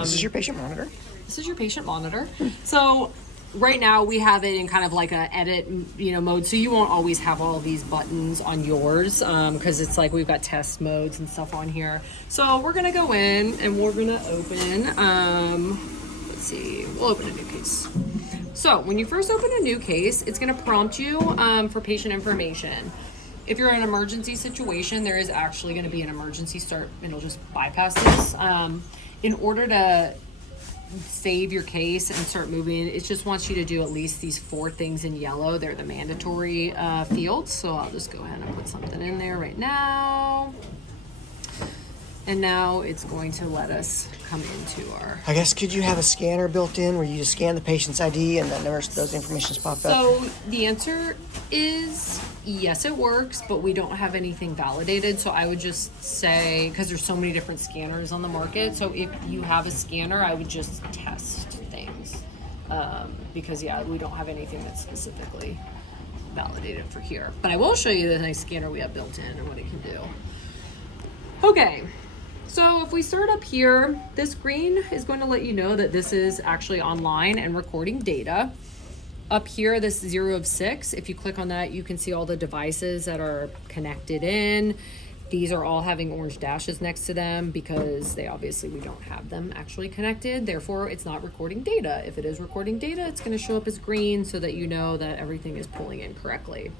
This is your patient monitor? This is your patient monitor. So right now we have it in kind of like a edit, mode. So you won't always have all these buttons on yours because it's like we've got test modes and stuff on here. So we're gonna go in and we're gonna open, let's see, we'll open a new case. So when you first open a new case, it's gonna prompt you for patient information. If you're in an emergency situation, there is actually gonna be an emergency start, and it'll just bypass this. In order to save your case and start moving, it just wants you to do at least these 4 things in yellow. They're the mandatory fields. So I'll just go ahead and put something in there right now. And now it's going to let us come into our... I guess, could you have a scanner built in where you just scan the patient's ID and then those informations pop up? So the answer is yes, it works, but we don't have anything validated. So I would just say, because there's so many different scanners on the market, so if you have a scanner, I would just test things. Because yeah, we don't have anything that's specifically validated for here. But I will show you the nice scanner we have built in and what it can do. Okay. So if we start up here, this green is going to let you know that this is actually online and recording data. Up here, this 0 of 6, if you click on that, you can see all the devices that are connected in. These are all having orange dashes next to them because we don't have them actually connected. Therefore, it's not recording data. If it is recording data, it's going to show up as green so that you know that everything is pulling in correctly.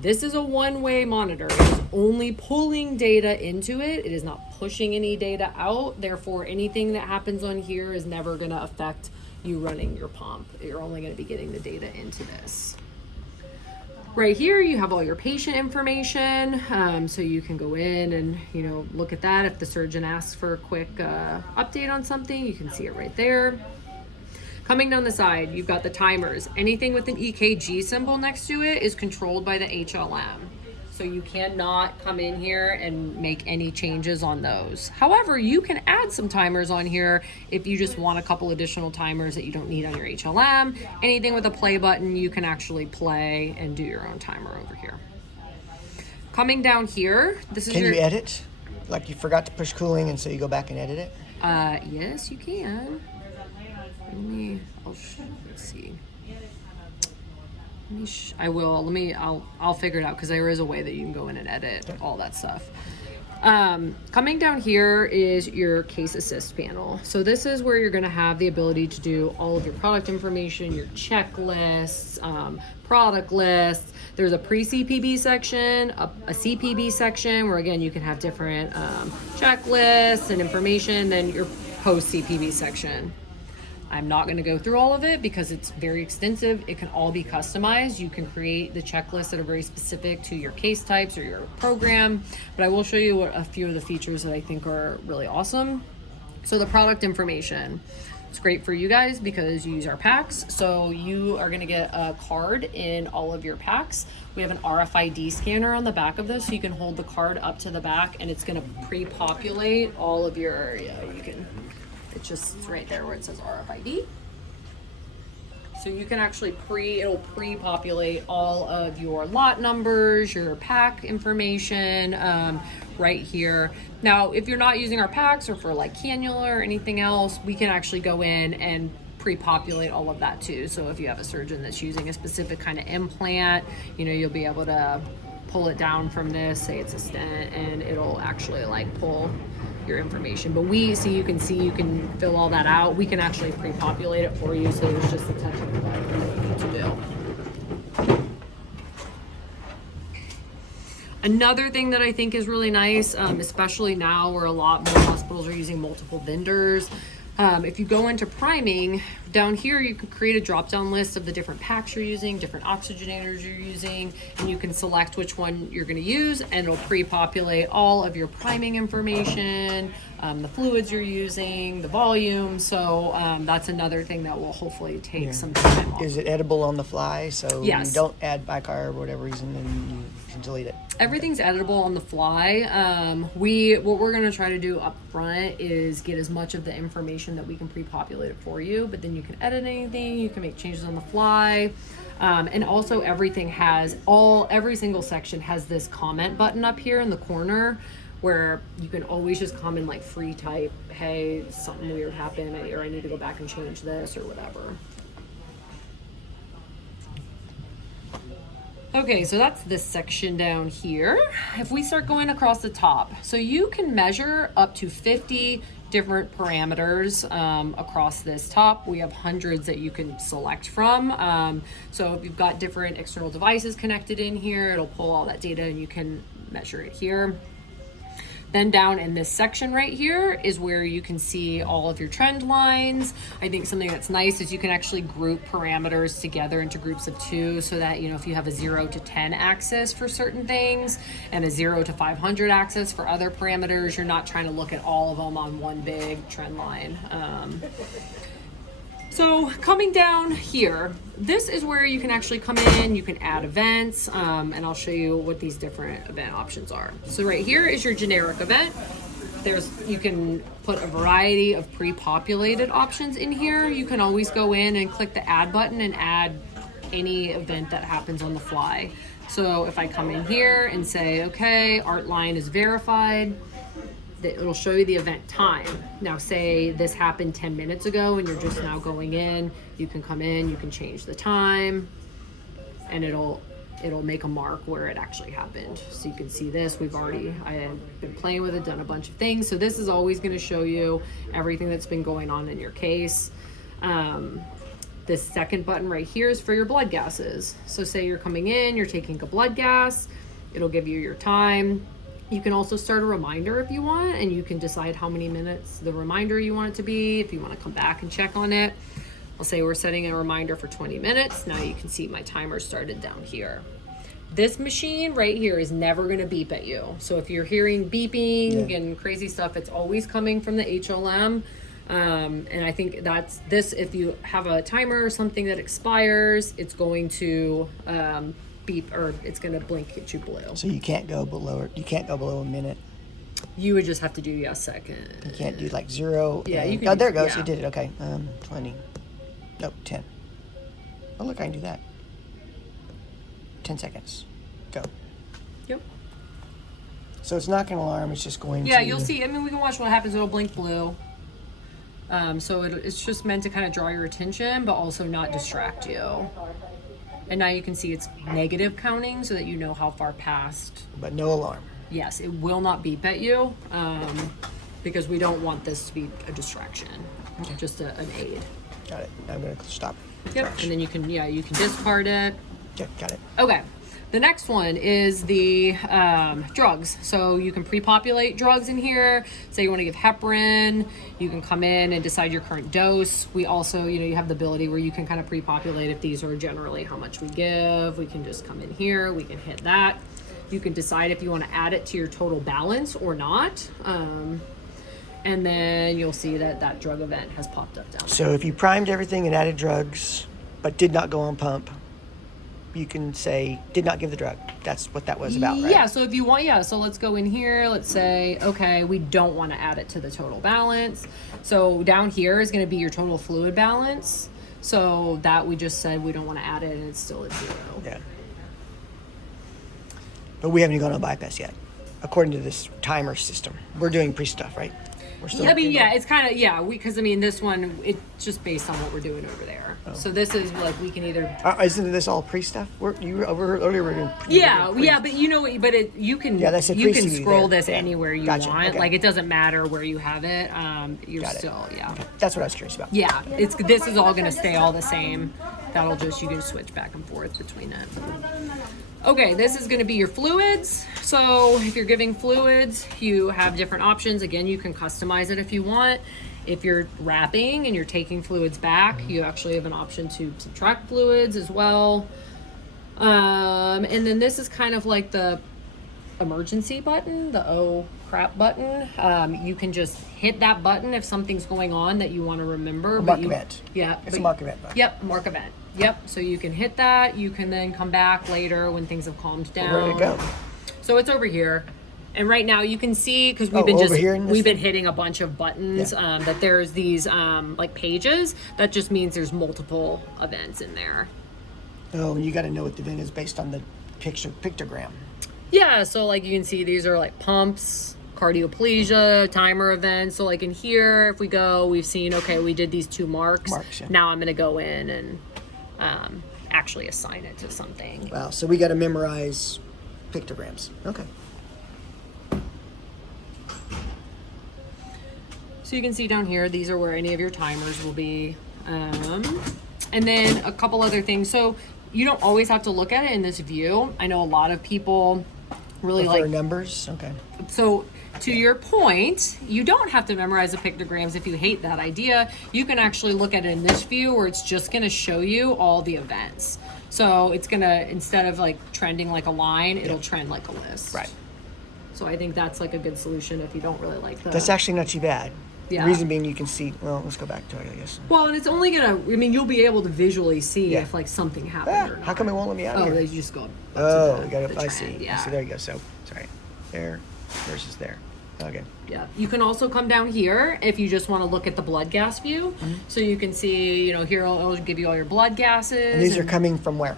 This is a one-way monitor. It is only pulling data into it. It is not pushing any data out. Therefore, anything that happens on here is never going to affect you running your pump. You're only going to be getting the data into this. Right here, you have all your patient information. So you can go in and, look at that. If the surgeon asks for a quick update on something, you can see it right there. Coming down the side, you've got the timers. Anything with an EKG symbol next to it is controlled by the HLM. So you cannot come in here and make any changes on those. However, you can add some timers on here if you just want a couple additional timers that you don't need on your HLM. Anything with a play button, you can actually play and do your own timer over here. Coming down here, this is Can you edit? Like you forgot to push cooling and so you go back and edit it? Yes, you can. Let's see. I'll figure it out because there is a way that you can go in and edit all that stuff. Coming down here is your case assist panel. So this is where you're going to have the ability to do all of your product information, your checklists, product lists. There's a pre-CPB section, a CPB section where again you can have different checklists and information, then your post-CPB section. I'm not going to go through all of it because it's very extensive. It can all be customized. You can create the checklists that are very specific to your case types or your program, but I will show you a few of the features that I think are really awesome. So the product information, it's great for you guys because you use our packs. So you are going to get a card in all of your packs. We have an RFID scanner on the back of this, so you can hold the card up to the back and it's going to pre-populate all of your, it's just right there where it says RFID. So you can actually it'll pre-populate all of your lot numbers, your pack information right here. Now, if you're not using our packs or for like cannula or anything else, we can actually go in and pre-populate all of that too. So if you have a surgeon that's using a specific kind of implant, you'll be able to pull it down from this, say it's a stent, and it'll actually like pull your information. But you can fill all that out. We can actually pre-populate it for you, so there's just a touch of a button that you need to do. Another thing that I think is really nice, especially now where a lot more hospitals are using multiple vendors, if you go into priming, down here you can create a drop-down list of the different packs you're using, different oxygenators you're using, and you can select which one you're going to use, and it'll pre-populate all of your priming information, the fluids you're using, the volume. So that's another thing that will hopefully take some time off. Is it edible on the fly? So yes. You don't add bicarb or whatever reason, and you can delete it. Everything's editable on the fly. What we're going to try to do up front is get as much of the information that we can pre-populate it for you, but then you can edit anything, you can make changes on the fly. And also every single section has this comment button up here in the corner where you can always just come and like free type, hey, something weird happened, or I need to go back and change this or whatever. Okay, so that's this section down here. If we start going across the top, so you can measure up to 50 different parameters across this top. We have hundreds that you can select from. So if you've got different external devices connected in here, it'll pull all that data and you can measure it here. Then down in this section right here is where you can see all of your trend lines. I think something that's nice is you can actually group parameters together into groups of 2 so that, you know, if you have a 0 to 10 axis for certain things and a 0 to 500 axis for other parameters, you're not trying to look at all of them on one big trend line. So coming down here, this is where you can actually come in, you can add events, and I'll show you what these different event options are. So right here is your generic event. You can put a variety of pre-populated options in here. You can always go in and click the add button and add any event that happens on the fly. So if I come in here and say, okay, art line is verified, it'll show you the event time. Now say this happened 10 minutes ago and you're just now going in, you can come in, you can change the time, and it'll make a mark where it actually happened. So you can see this, I have been playing with it, done a bunch of things. So this is always gonna show you everything that's been going on in your case. This second button right here is for your blood gases. So say you're coming in, you're taking a blood gas, it'll give you your time. You can also start a reminder if you want, and you can decide how many minutes the reminder you want it to be, if you want to come back and check on it. I'll say we're setting a reminder for 20 minutes. Now you can see my timer started down here. This machine right here is never going to beep at you. So if you're hearing beeping and crazy stuff, it's always coming from the HLM. And I think that's this, if you have a timer or something that expires, it's going to beep, or it's going to blink at you blue. So you can't go below it. You can't go below a minute. You would just have to do a second. You can't do like 0. Yeah, you can. Oh, there it goes. Yeah. You did it. Okay. 20. No, 10. Oh, look, I can do that. 10 seconds. Go. Yep. So it's not going to alarm. It's just going to. Yeah, you'll see. I mean, we can watch what happens. It'll blink blue. So it's just meant to kind of draw your attention, but also not distract you. And now you can see it's negative counting so that you know how far past. But no alarm. Yes, it will not beep at you because we don't want this to be a distraction, just an aid. Got it. I'm going to stop. Yep, Trash. and then you can discard it. Okay, got it. Okay. The next one is the drugs. So you can pre-populate drugs in here. Say you want to give heparin, you can come in and decide your current dose. We also, you have the ability where you can kind of pre-populate if these are generally how much we give. We can just come in here, we can hit that. You can decide if you want to add it to your total balance or not. And then you'll see that drug event has popped up down there. So if you primed everything and added drugs, but did not go on pump, you can say, did not give the drug. That's what that was about, right? Yeah, so if you want, so let's go in here. Let's say, okay, we don't want to add it to the total balance. So down here is going to be your total fluid balance. So that we just said we don't want to add it, and it's still at 0. Yeah. But we haven't even gone on bypass yet, according to this timer system. We're doing pre-stuff, right? We're still it's kind of, because this one, it's just based on what we're doing over there. Oh. So this is like, we can either... isn't this all pre-stuff? Earlier we were doing pre. But you can you can scroll this anywhere you want. Okay. Like, it doesn't matter where you have it. You're still, Okay. That's what I was curious about. Yeah, this is all going to stay all the same. You can switch back and forth between it. Okay, this is going to be your fluids. So if you're giving fluids, you have different options. Again, you can customize it if you want. If you're wrapping and you're taking fluids back, you actually have an option to subtract fluids as well. And then this is kind of like the emergency button, the oh crap button. You can just hit that button if something's going on that you want to remember. Mark event. Yeah. It's a mark event button. Yep, mark event. Yep, so you can hit that. You can then come back later when things have calmed down. Where'd it go? So it's over here. And right now you can see, because we've been hitting a bunch of buttons, that there's these like pages. That just means there's multiple events in there. Oh, and you got to know what the event is based on the pictogram. Yeah, so like you can see these are like pumps, Cardioplegia, timer events. So like in here, if we go, we've seen, okay, we did these 2 marks. Yeah. Now I'm going to go in and actually assign it to something. Wow. So we got to memorize pictograms. Okay. So you can see down here, these are where any of your timers will be. And then a couple other things. So you don't always have to look at it in this view. I know a lot of people really Prefer like numbers. Okay. So to your point, you don't have to memorize the pictograms if you hate that idea. You can actually look at it in this view where it's just going to show you all the events. So it's going to, instead of like trending like a line, it'll trend like a list. Right. So I think that's like a good solution if you don't really like the... That's actually not too bad. Yeah. The reason being you can see, well, let's go back to it, I guess. Well, and it's only going to, I mean, you'll be able to visually see Yeah. if like something happened or not. How come it won't let me out of Oh, here? you just go up Oh, to you the got it. I trend, see. yeah. I see. There you go. So, sorry. There versus there. Okay. Yeah, you can also come down here if you just want to look at the blood gas view. So you can see, you know, here it'll give you all your blood gases. And these are coming from where?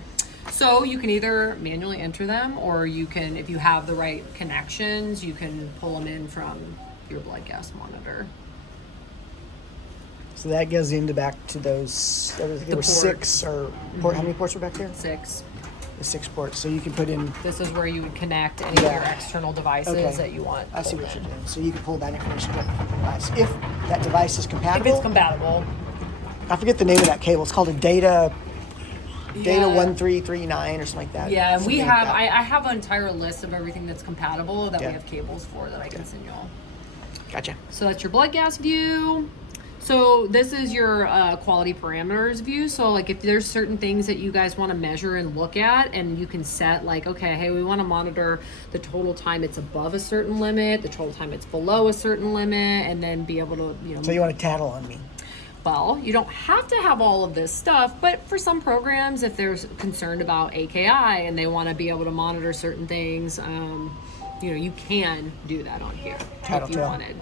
So you can either manually enter them, or you can, if you have the right connections, you can pull them in from your blood gas monitor. So that goes into back to those, there were ports. 6 or, how many ports were back there? 6. The 6 ports. So you can put in, This is where you would connect any of your Yeah. external devices Okay. that you want. I see pulled what you're in. doing. So you can pull that information directly from the device. If that device is If compatible. it's compatible. I forget the name of that cable. It's called a data Yeah. 1339 or something like that. Yeah, and we Something like have, that. I have an entire list of everything that's compatible that Yeah. we have cables for that I can send you all. Gotcha. So that's your blood gas view. So this is your quality parameters view. So like if there's certain things that you guys want to measure and look at, and you can set like, okay, hey, we want to monitor the total time it's above a certain limit, the total time it's below a certain limit, and then be able to, you know. So you want to tattle on me? Well, you don't have to have all of this stuff, but for some programs, if they're concerned about AKI and they want to be able to monitor certain things, you know, you can do that on here if you wanted.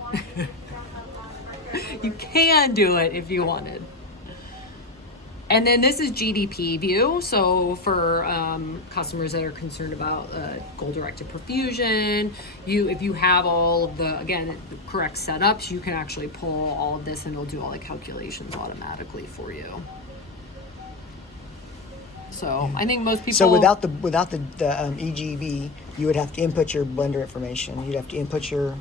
You can do it if you wanted. And then this is GDP view. So for customers that are concerned about goal-directed perfusion, if you have all of the, again, the correct setups, you can actually pull all of this and it'll do all the calculations automatically for you. So I think most people. So without the EGB, you would have to input your blender information. You'd have to input your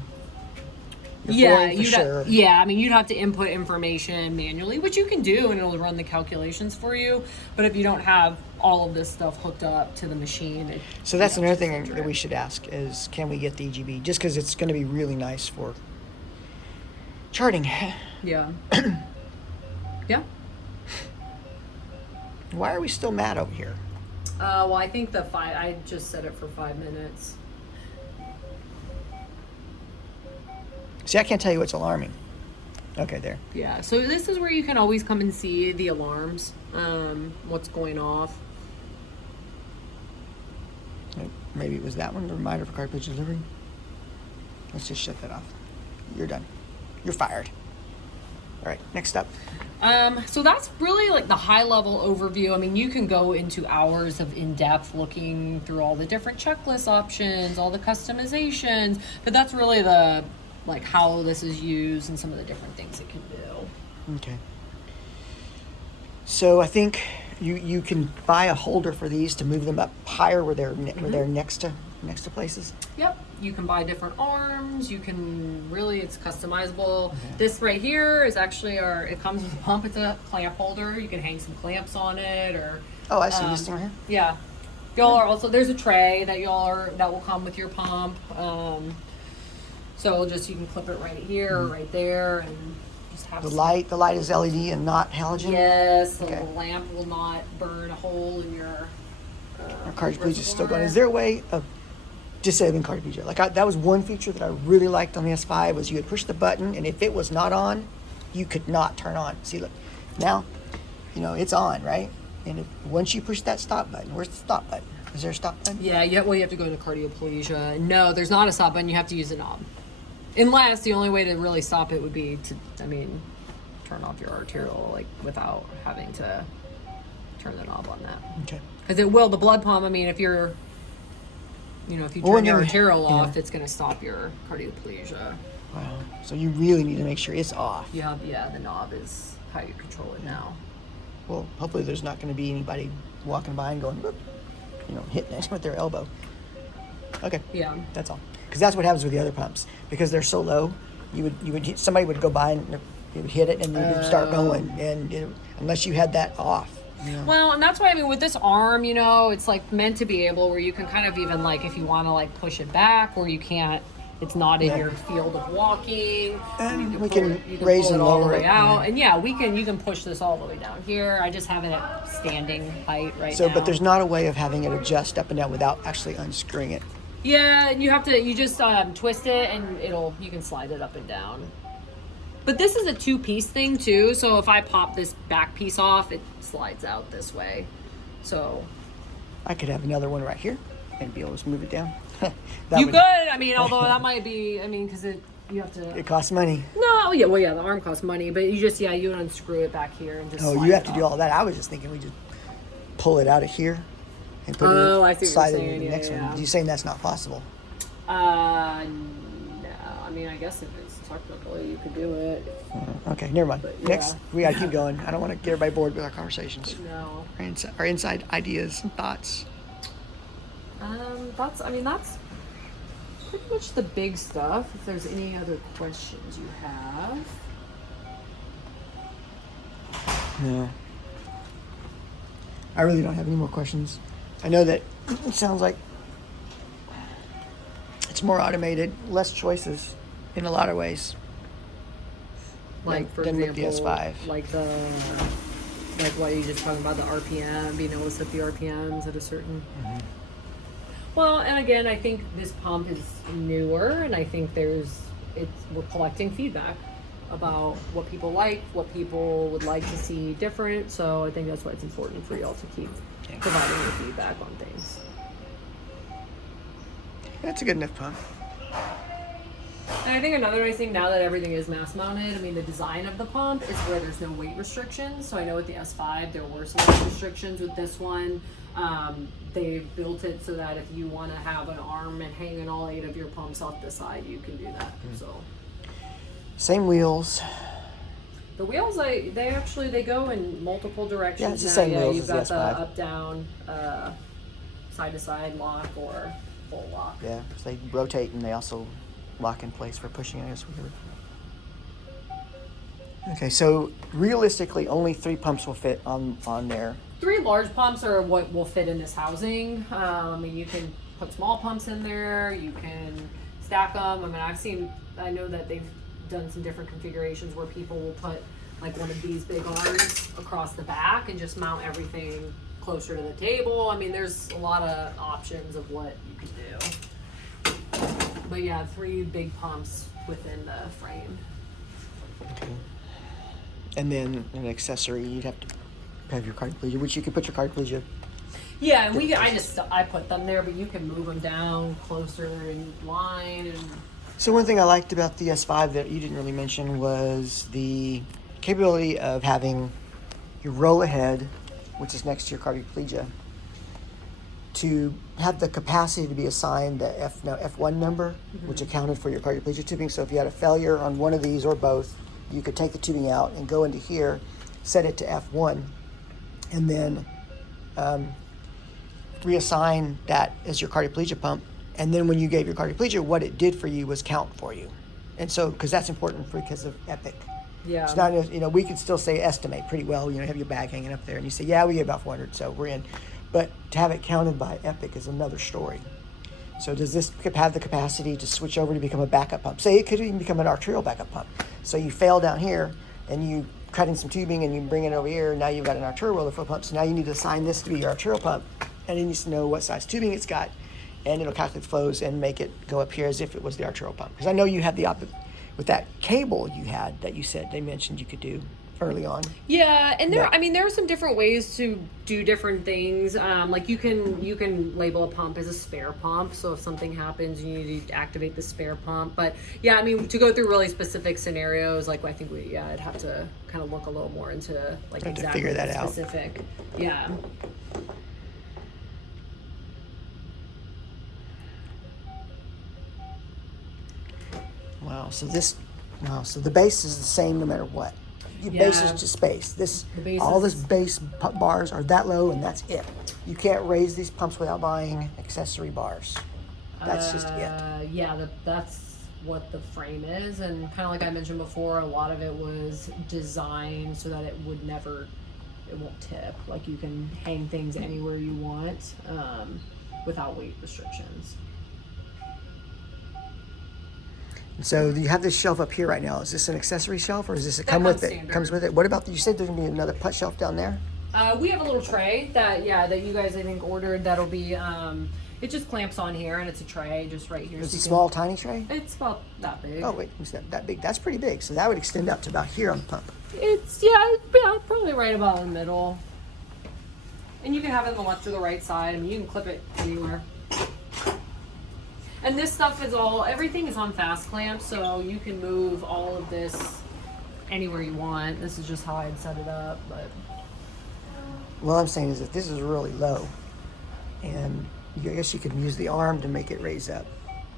Yeah, for sure. I mean, you'd have to input information manually, which you can do, and it'll run the calculations for you. But if you don't have all of this stuff hooked up to the machine, So that's another thing enter that we it. should ask is, can we get the EGB? Just because it's going to be really nice for charting. Yeah. Yeah. Why are we still mad over here? Well, I think I just set it for 5 minutes. See, I can't tell you what's alarming. Okay, there. Yeah. So this is where you can always come and see the alarms, what's going off. Maybe it was that one, the reminder for cartridge delivery. Let's just shut that off. You're done. You're fired. All right, next up. So that's really like the high level overview. I mean, you can go into hours of in-depth looking through all the different checklist options, all the customizations, but that's really the, like how this is used and some of the different things it can do. Okay. So I think you can buy a holder for these to move them up higher where they're where they're next to places. Yep. You can buy different arms. You can really, it's customizable. This right here is actually it comes with a pump. It's a clamp holder. You can hang some clamps on it or. Oh, I see this thing right here. Yeah. Y'all are also, there's a tray that that will come with your pump. So you can clip it right here or right there and just have The light is LED and not halogen. Yes, Okay. the lamp will not burn a hole in your Our cartridge bleach is still going. reservoir. Is there a way of just saving cartridge? That was one feature that I really liked on the S5 was you would push the button and if it was not on, you could not turn on. See, look, now, it's on, right? And once you push that stop button, where's the stop button? Is there a stop button? Yeah, you have to go into cardioplegia. No, there's not a stop button. You have to use a knob. Unless the only way to really stop it would be to, turn off your arterial, without having to turn the knob on that. Okay. Because it will, the blood pump, if you're, You know, if you Well, turn and your then- arterial yeah. off, it's going to stop your cardioplegia. Wow. So you really need to make sure it's off. Yeah, the knob is how you control it now. Well, hopefully there's not going to be anybody walking by and going, "Whoop," you know, hitting it with their elbow. Okay. Yeah. That's all. Because that's what happens with the other pumps. Because they're so low, somebody would go by and you would hit it and you would start going, and unless you had that off. You know? Well, and that's why, I mean, with this arm, you know, it's like meant to be able where you can kind of even like, if you want to like push it back where you can't, it's not in your field of walking. And you we pull can it, you raise pull and it all the lower way it, out. yeah. And you can push this all the way down here. I just have it at standing height right So, now. but there's not a way of having it adjust up and down without actually unscrewing it. Yeah, and you just twist it and you can slide it up and down. But this is a 2-piece thing too, so if I pop this back piece off, it slides out this way. So I could have another one right here and be able to move it down. you could, I mean, although that might be, I mean, because you have to. It costs money. No, yeah, well, yeah, the arm costs money, but you just, you would unscrew it back here and just. Oh, slide you have it to off. do all that. I was just thinking we just pull it out of here and put Oh, I it see what slide you're it in saying, the yeah, next yeah. one. You're saying that's not possible? No, I mean, I guess if it's technical, you could do it. Okay, never mind. But, yeah. Next, we gotta keep going. I don't want to get everybody bored with our conversations. No. Our inside ideas and thoughts. That's pretty much the big stuff. If there's any other questions you have. No. I really don't have any more questions. I know that it sounds like it's more automated, less choices in a lot of ways. Like, for than with example, the S5. like what you just talking about, the RPM, being able to set the RPMs at a certain. Mm-hmm. Well, and again, I think this pump is newer, and I think we're collecting feedback about what people like, what people would like to see different. So I think that's why it's important for y'all to keep providing your feedback on things. That's a good enough pump. And I think another nice thing now that everything is mass mounted, I mean, the design of the pump is where there's no weight restrictions. So I know with the S5, there were some weight restrictions. With this one, they built it so that if you want to have an arm and hanging all 8 of your pumps off the side, you can do that. So Same wheels. the wheels, they go in multiple directions. Yeah, it's the now. same Yeah, wheels you've as the got the S5. up down, side to side lock or full lock. Yeah, so they rotate and they also lock in place for pushing, I guess. Okay, so realistically, only 3 pumps will fit on there. 3 large pumps are what will fit in this housing. I mean, you can put small pumps in there. You can stack them. I mean, I know that they've done some different configurations where people will put like one of these big arms across the back and just mount everything closer to the table. I mean, there's a lot of options of what you can do. But yeah, 3 big pumps within the frame. Okay. And then an accessory, you'd have to have your cardioplegia, which you could put your cardioplegia. Yeah, and I put them there, but you can move them down closer in line. And So one thing I liked about the S5 that you didn't really mention was the capability of having your roll ahead, which is next to your cardioplegia, to have the capacity to be assigned the F1 number, which accounted for your cardioplegia tubing. So if you had a failure on one of these or both, you could take the tubing out and go into here, set it to F1, and then reassign that as your cardioplegia pump. And then when you gave your cardioplegia, what it did for you was count for you. And so, because that's important because of Epic. yeah, It's not, we could still say estimate pretty well, have your bag hanging up there and you say, yeah, we get about 400, so we're in. But to have it counted by Epic is another story. So does this have the capacity to switch over to become a backup pump? Say it could even become an arterial backup pump. So you fail down here and you cut in some tubing and you bring it over here, and now you've got an arterial overflow pump. So now you need to assign this to be your arterial pump, and it needs to know what size tubing it's got, and it'll calculate the flows and make it go up here as if it was the arterial pump. Because I know you had the with that cable you had that you said they mentioned you could do early on. yeah, and there But- are some different ways to do different things. Like you can label a pump as a spare pump, so if something happens, you need to activate the spare pump. But yeah, I mean, to go through really specific scenarios, like I think I'd have to kind of look a little more into like Have to exactly figure that out. specific. Yeah. No, so the base is the same no matter what. Your base is Yeah. just base. This The base all is- this base bars are that low, and that's it. You can't raise these pumps without buying accessory bars. That's just it. Yeah, that's what the frame is, and kind of like I mentioned before, a lot of it was designed so that it won't tip. Like you can hang things anywhere you want without weight restrictions. So you have this shelf up here right now. Is this an accessory shelf, or is this come comes with it? standard. Comes with it. What about you said there's gonna be another putt shelf down there? We have a little tray that you guys I think ordered. That'll be it just clamps on here, and it's a tray just right here. It's so a you small, tiny tray. It's about that big. Oh wait, it's not that big. That's pretty big. So that would extend out to about here on the pump. It's probably right about in the middle. And you can have it on the left or the right side. I mean, you can clip it anywhere. And this stuff is everything is on fast clamp, so you can move all of this anywhere you want. This is just how I'd set it up, but What I'm saying is that this is really low, and I guess you could use the arm to make it raise up,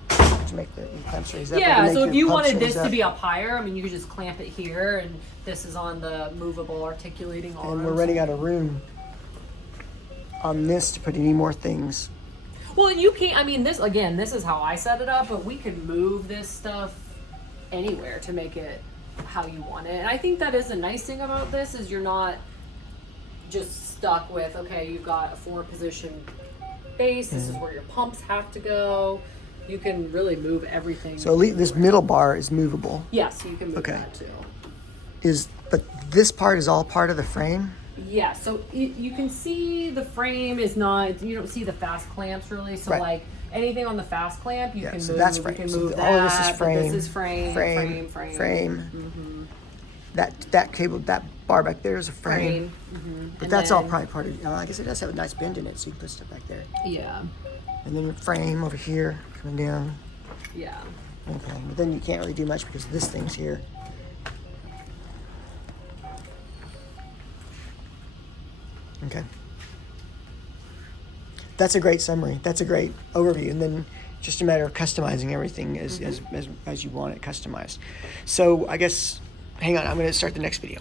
to make the clamps raise up. or to yeah. make So your if you pumps wanted raise this to up. be up higher, I mean, you could just clamp it here, and this is on the movable articulating arms. And we're running out of room on this to put any more things. Well, you can't. I mean, this is how I set it up, but we can move this stuff anywhere to make it how you want it. And I think that is the nice thing about this is you're not just stuck with you've got a 4-position base. This is where your pumps have to go. You can really move everything. So at least this middle bar is movable. yes, you can move Okay. that too. But this part is all part of the frame. Yeah, so you can see the frame is not. You don't see the fast clamps really. So Right. like anything on the fast clamp, you Yeah, can so move. that's You frame. can So move all of this is that, but frame. This is frame. Frame. That cable, that bar back there is a frame. But And that's all then- probably part of. I guess it does have a nice bend in it, so you can put stuff back there. Yeah, And then your frame over here coming down. yeah. Okay, but then you can't really do much because this thing's here. Okay. That's a great summary. That's a great overview. And then just a matter of customizing everything as you want it customized. So I guess, hang on, I'm going to start the next video.